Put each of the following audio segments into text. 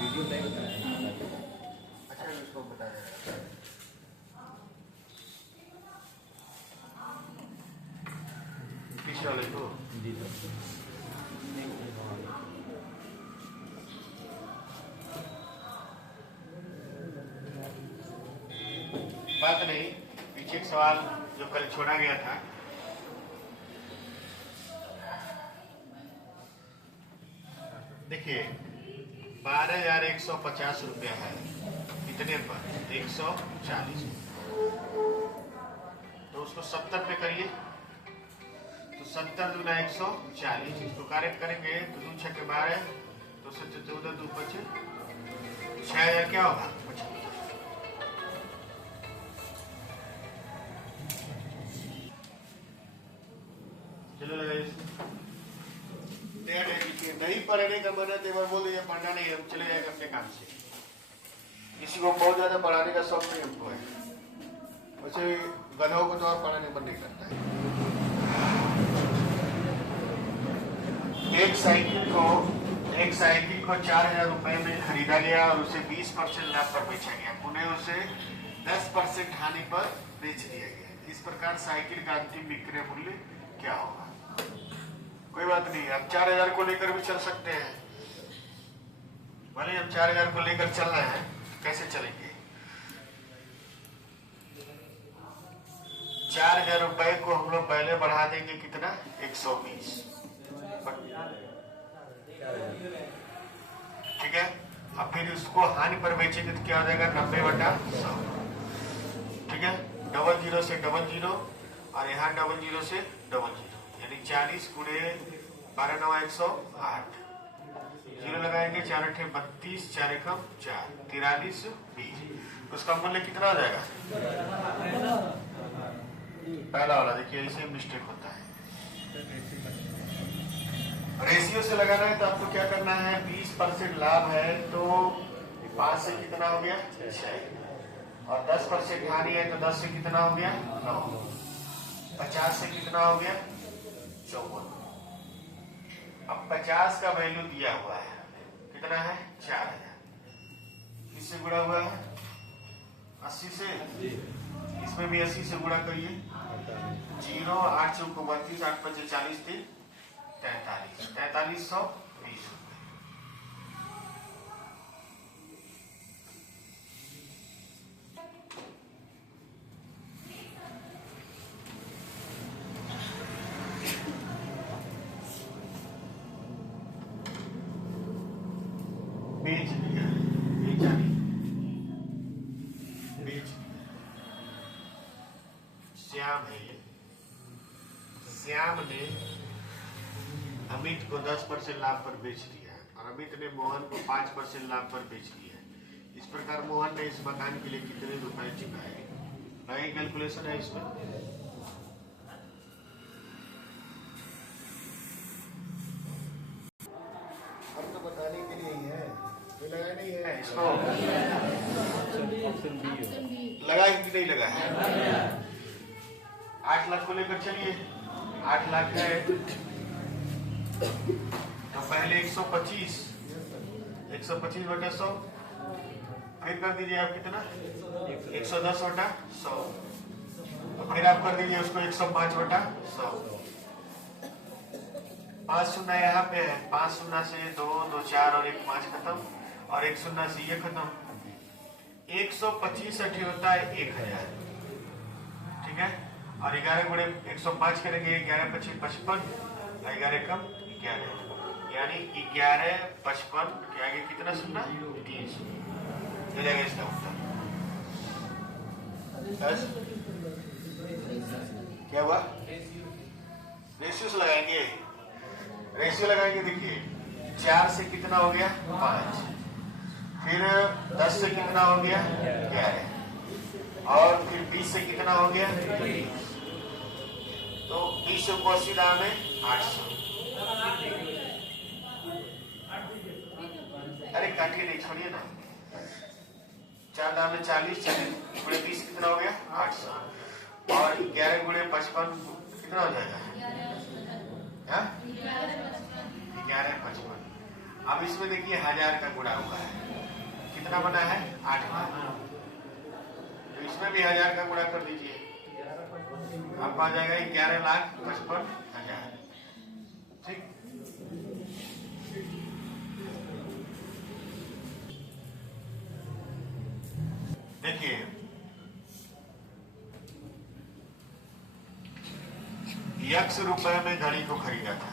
Video नहीं बताया। अच्छा इसको बता देगा। किस वाले को? जी सर। बात नहीं, पीछे एक सवाल जो कल छोड़ा गया था। देखिए 12,150 रुपया है, कितने पर? 140। तो उसको 70 पे करिए, तो 70 दूना 140। इसको करेक्ट करेंगे तो 2 6 के 12, तो 14 2 5 6,000 क्या होगा? 75। चलो नहीं पढ़ने का मन है तो बोल दीजिए पढ़ना नहीं, हम चले जाएंगे अपने काम से। किसी को बहुत ज्यादा पढ़ाने का शौक नहीं हमको है, वैसे गधों को तो और पढ़ाने मन नहीं करता है। एक साइकिल को 4,000 रुपए में खरीदा गया और उसे 20% लाभ पर बेचा गया, पुनः उसे 10% हानि पर बेच दिया गया। इस प्रकार साइकिल का अंतिम विक्रय मूल्य क्या होगा? कोई बात नहीं, आप 4,000 को लेकर भी चल सकते हैं। भले हम 4,000 को लेकर चल रहे हैं, कैसे चलेंगे? 4,000 रुपए को हम लोग पहले बढ़ा देंगे कितना? 120। ठीक है, अब फिर उसको हानि पर बेचेंगे तो क्या हो जाएगा? 90/100। ठीक है, 00 से 00 और यहाँ 00 से 00, यानी 40 गुणे 12 9 108। जीरो लगाएंगे, 4 8 32, 4 1 4, 43 20। उसका मूल्य कितना हो जाएगा? पहला वाला देखिए, ऐसे मिस्टेक होता है। रेशियो से लगाना है तो आपको क्या करना है? 20% लाभ है तो 5 से कितना हो गया? 6, और 10% हानि है तो 10 से कितना हो गया? 9, 50 से कितना हो गया? 54। अब 50 का वैल्यू दिया हुआ है, कितना है? 4,000। किससे गुणा हुआ है? 80 से। इसमें भी 80 से गुणा करिए। 0 8 चौको 32, 8 5 40 3 43, 4320 रुपए। बेच दिया, बेचा नहीं, बेच दिया। श्याम है ये, श्याम ने अमित को 10% लाभ पर बेच दिया और अमित ने मोहन को 5% लाभ पर बेच दिया। इस प्रकार मोहन ने इस मकान के लिए कितने रुपए चुकाए? नई कैलकुलेशन है इसमें। हम तो बताने के लिए ही है, ये लगा नहीं है इसको। लगा कि नहीं लगा है? 8 लाख को लेकर चलिए, 8 लाख है तो पहले 125 बटा 100, फिर कर दीजिए आप कितना? 110 बटा 100, तो फिर आप कर दीजिए उसको 105 बटा 100। 5 शून्य यहाँ पे है, 5 शून्य से 2 2 4 और 1 5 खत्म, और 1 शून्य से ये खत्म। 125 होता है 1,000। ठीक है, और 11 गुणे 105 करेंगे, 11 25 55, 11 कम 11, यानी 11 55 के आगे कितना शून्य? 300 हो जाएगा इसका उत्तर। बस क्या हुआ? रेशियो से लगाएंगे, रेशियो लगाएंगे। देखिए 4 से कितना हो गया? 5, फिर 10 से कितना हो गया? 11, और फिर 20 से कितना हो गया? 20। तो 20 को 80 दाम है 800। अरे काटिए नहीं, छोड़िए ना। 4 दाम में 40, 40 गुणे 20 कितना हो गया? 800, और 11 गुणे 55 कितना हो जाएगा? 11 55। अब इसमें देखिए 1000 का गुणा हुआ है, कितना बना है 8,000। तो इसमें भी 1000 का गुणा कर दीजिए, आपको आ जाएगा 11,55,000। ठीक, देखिए यक्स रुपए में घड़ी को खरीदा था,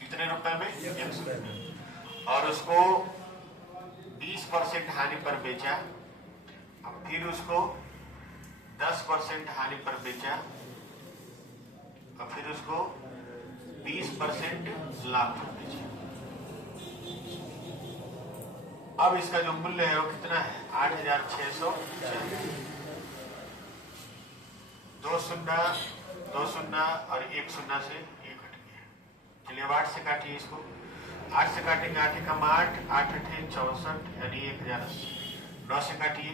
कितने रुपए में यक्स, और उसको 20% हानि पर बेचा, अब फिर उसको 10% हानि पर बेचा, और फिर उसको 20% लाभ पर बेचा। अब इसका जो मूल्य है वो कितना है 8,600। 2 शून्य 2 शून्य और 1 शून्य से ये कट गया। चलिए 8 से काटिए इसको, 8 से काटेंगे 8 एकम 8, 8 अठे 64 यानी 1080। 9 से काटिए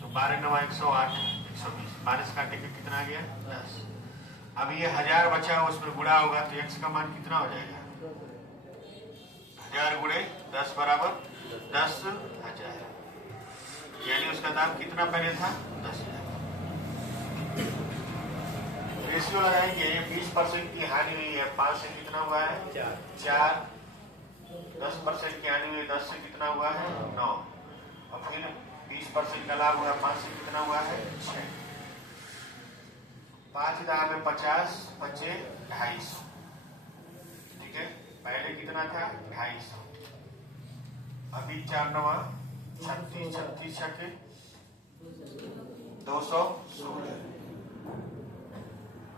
तो 12 9 108 120। 12 से काटेंगे कितना आ गया 10। अब ये 1000 बचा उसमें गुणा होगा तो x का मान कितना हो जाएगा 1000 गुणे 10 बराबर 10,000, यानी उसका दाम कितना पहले था 10,000। रेशियो लगाएंगे 20% की हानि हुई है 5 से कितना हुआ है 4, 10% की हानि हुई है 10 से कितना हुआ है 9, और फिर 20% का लाभ हुआ 5 से कितना हुआ है 6। 5 दाम में 50 बचे 250। ठीक है, पहले कितना था 250, अभी 4 9 36 36 छके 216।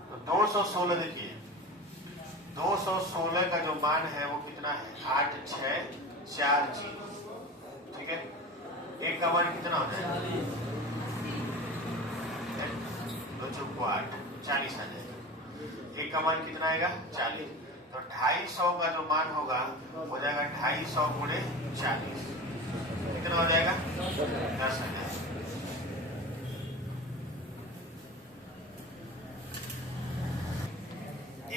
तो 216 देखिए 216 का जो मान है वो कितना है 8640। ठीक है, एक का मान कितना हो जाएगा 2 चौको 8 40 आ जाएगा। एक का मान कितना आएगा 40, तो 250 का जो मान होगा हो जाएगा 250 गुणे 40, कितना हो जाएगा 10,000।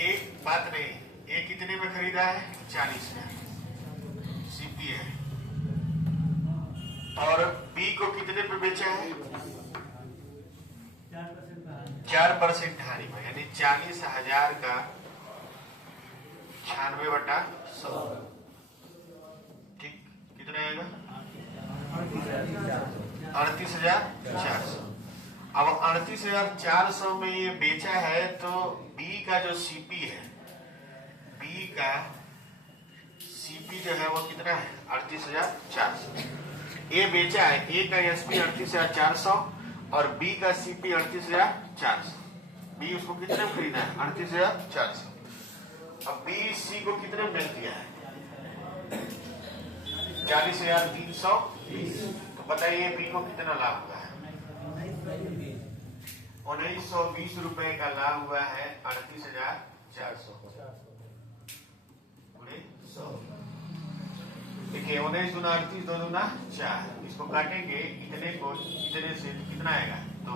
एक बात नहीं, एक कितने में खरीदा है 40 में सीपी है, और बी को कितने पे बेचा है 4% हानि में, यानी 40,000 का 96/100। ठीक, कितना आएगा 38,400। अब 38,400 में ये बेचा है तो बी का जो सीपी है, बी का सीपी जो है वो कितना है 38,400। ए बेचा है, ए का एसपी 38,400 और बी का सीपी 38,400। बी उसको कितने में खरीदा है 38,400। अब बी सी को कितने में बेच दिया है 40,320। तो बताइए बी को कितना लाभ हुआ है 1920 रुपए का लाभ हुआ है 38,400। देखिए 19 दूना 38, 2 दूना 4, इसको काटेंगे इतने को इतने से कितना आएगा 2,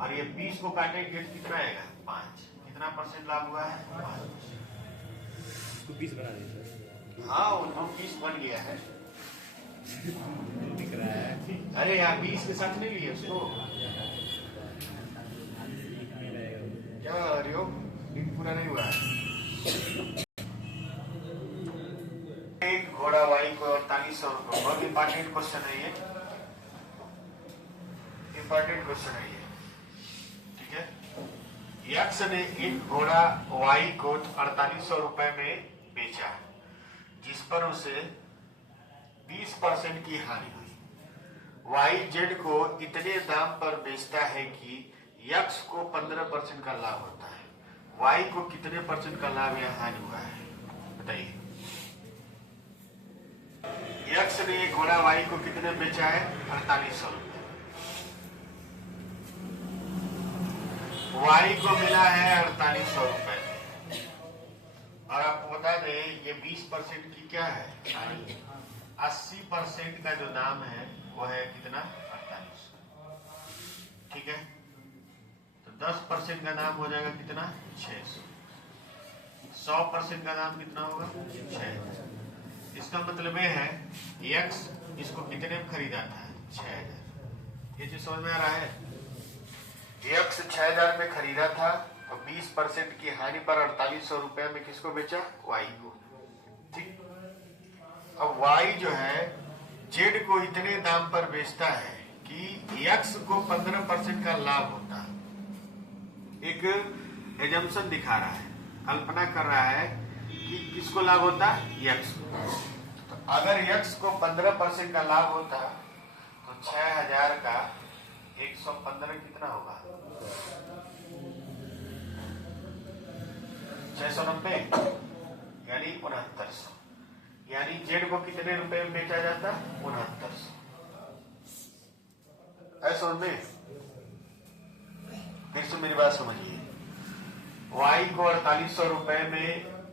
और ये 20 को काटेंगे तो कितना आएगा 5। कितना % लाभ हुआ है 20 बना दीजिए। हाँ वो 20 बन गया है, दिख रहा है। अरे यार 20 के साथ नहीं लिए उसको, क्या रही हो दिन पूरा नहीं हुआ है। एक घोड़ा वाई को 4800 रुपये, बहुत इंपॉर्टेंट क्वेश्चन है ये, इंपॉर्टेंट क्वेश्चन है ये। ठीक है, यक्ष ने एक घोड़ा वाई को 4800 रुपए में बेचा, जिस पर उसे 20% की हानि हुई। वाई जेड को इतने दाम पर बेचता है कि यक्ष को 15% का लाभ होता है। वाई को कितने % का लाभ या हानि हुआ है बताइए। यक्ष ने एक घोड़ा वाई को कितने बेचा है 4800 रुपए, वाई को मिला है 4800 रुपए में, और आपको बता दें ये 20% की क्या है 80% का जो दाम है वो है कितना 4800। ठीक है, तो 10% का दाम हो जाएगा कितना 600। 100% का दाम कितना होगा 600। इसका मतलब ये है x इसको कितने में खरीदा था? 6000। ये चीज समझ में आ रहा है? x 6000 में खरीदा था और 20% की हानि पर 4800 रुपए में किसको बेचा? y को। ठीक। अब y जो है z को इतने दाम पर बेचता है कि x को 15% का लाभ होता है। एक एजम्पशन दिखा रहा है, कल्पना कर रहा है कि किसको लाभ होता है? x को। तो अगर x को 15% का लाभ होता तो 6000 का 115 कितना होगा? 690 यानी 6900। यानी जेड को कितने रुपए में बेचा जाता? 6900। ऐसा में फिर से मेरी बात समझिए, y को 4800 रुपए में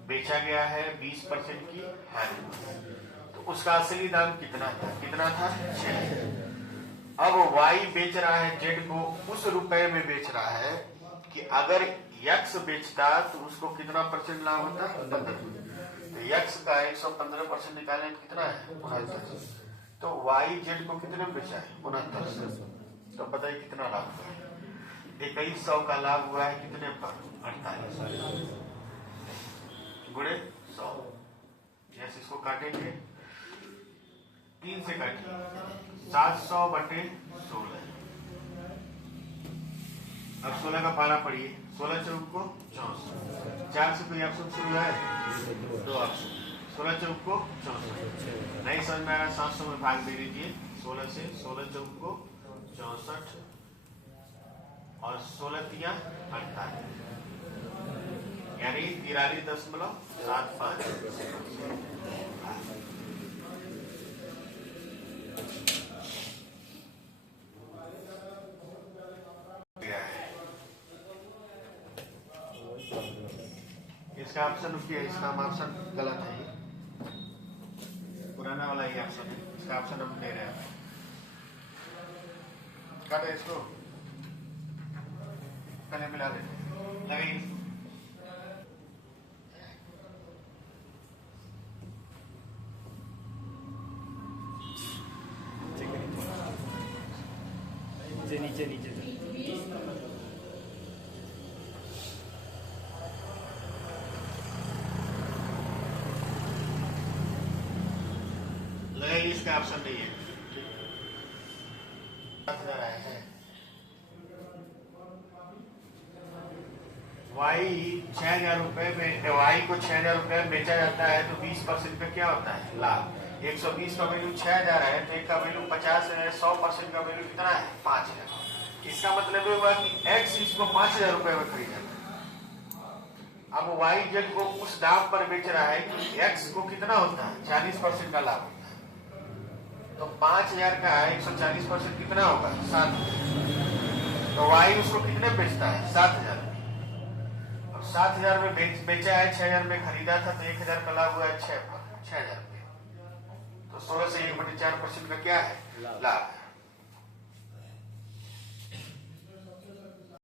बेचा गया है 20% की हानि, तो उसका असली दाम कितना था? कितना था? 6000। अब y बेच रहा है z को उस रुपए में बेच रहा है कि अगर x बेचता तो उसको कितना परसेंट लाभ होता? 15। तो x का 115% निकालें तो कितना है? 69। तो y z को कितने में बेचा है? 69। तो बताइए कितना लाभ हुआ है? 2100 का लाभ हुआ है कितने पर? 48 गुणे 100। जैसे इसको काटेंगे 3 से काटिए, 700 बटे 16। अब 16 का पारा पढ़िए, 16 चौक को 64, 4 से कोई ऑप्शन शुरू है? 2 ऑप्शन, 16 चौक को 64। नहीं समझ में आ रहा? 700 में भाग दे दीजिए 16 से, 16 चौक को 64 और 16 तिया 48 यानी 43.75। इसका ऑप्शन उसकी है, इसका ऑप्शन गलत है, पुराना वाला ही ऑप्शन है, इसका ऑप्शन हम दे रहे हैं। काटे इसको, पहले मिला देते लगाइए। नीचे नीचे लगाइए, इसका ऑप्शन नहीं है। 7000 आए हैं। y 6000 रुपए में, y को 6000 रुपए में बेचा जाता है तो 20% का क्या होता है? लाभ। 120 का वैल्यू 6000 है तो एक का वैल्यू 50 है, 100% का वैल्यू कितना है? 5000। इसका मतलब ये हुआ कि x इसको 5000 रुपए में खरीदा। अब y z को उस दाम पर बेच रहा है कि x को कितना होता है? 40% का लाभ होता है। तो 5000 का 140% कितना होगा? 7000। तो y उसको कितने बेचता है? 7000। 7000 में बेचा है, 6000 में खरीदा था तो 1000 का लाभ हुआ है 6000 पे। तो 16 से 1/4% का क्या है? लाभ है।